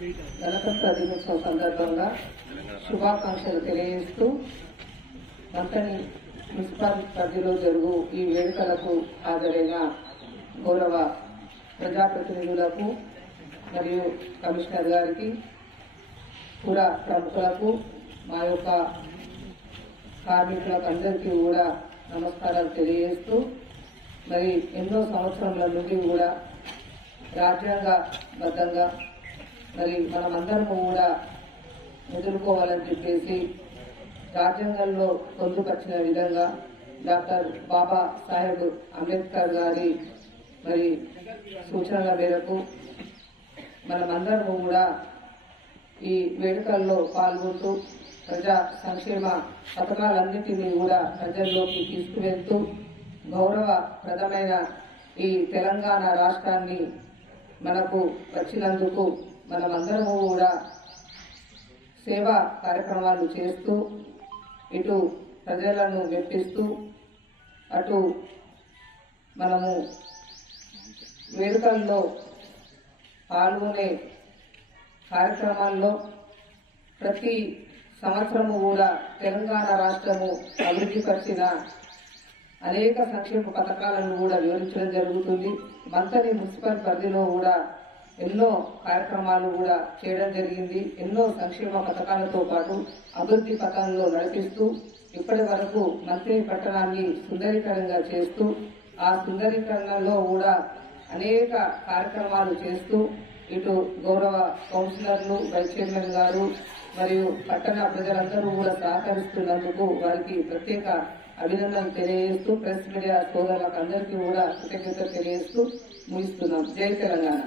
గణతంత్ర దినోత్సవం సందర్భంగా శుభాకాంక్షలు తెలియజేస్తూ మంతని మున్సిపల్ పరిధిలో జరుగు ఈ వేడుకలకు హాజరైన గౌరవ ప్రజాప్రతినిధులకు మరియు కమిషనర్ గారికి పుర ప్రముఖులకు మా యొక్క కార్మికులకు అందరికీ కూడా నమస్కారాలు తెలియజేస్తూ మరి ఎన్నో సంవత్సరాల నుండి కూడా రాజ్యాంగబద్ధంగా మరి మనమందరము కూడా ఎదుర్కోవాలని చెప్పేసి రాజ్యాంగంలో పొందుపరిచిన విధంగా డాక్టర్ బాబా సాహెబ్ అంబేద్కర్ గారి మరి సూచనల మేరకు మనమందరము కూడా ఈ వేడుకల్లో పాల్గొంటూ ప్రజా సంక్షేమ పథకాలన్నింటినీ కూడా ప్రజల్లోకి తీసుకువెళ్తూ గౌరవప్రదమైన ఈ తెలంగాణ రాష్ట్రాన్ని మనకు వచ్చినందుకు మనమందరము కూడా సేవా కార్యక్రమాలు చేస్తూ ఇటు ప్రజలను మెప్పిస్తూ అటు మనము వేడుకల్లో పాల్గొనే కార్యక్రమాల్లో ప్రతి సంవత్సరము కూడా తెలంగాణ రాష్ట్రము అభివృద్ధి పరిచిన అనేక సంక్షేమ పథకాలను కూడా వివరించడం జరుగుతుంది. మంతని మున్సిపల్ పరిధిలో కూడా ఎన్నో కార్యక్రమాలు కూడా చేయడం జరిగింది. ఎన్నో సంక్షేమ పథకాలతో పాటు అభివృద్ధి పథంలో నడిపిస్తూ ఇప్పటి వరకు మంతని పట్టణాన్ని సుందరీకరణంగా చేస్తూ ఆ సుందరీకరణలో కూడా అనేక కార్యక్రమాలు చేస్తూ ఇటు గౌరవ కౌన్సిలర్లు వైస్ చైర్మన్ గారు మరియు పట్టణ ప్రజలందరూ కూడా సహకరిస్తున్నందుకు వారికి ప్రత్యేక అభినందనలు తెలియజేస్తూ ప్రెస్ మీడియా సోదరులకు అందరికీ కూడా కృతజ్ఞతలు తెలియజేస్తూ ముగిస్తున్నాం. జై తెలంగాణ.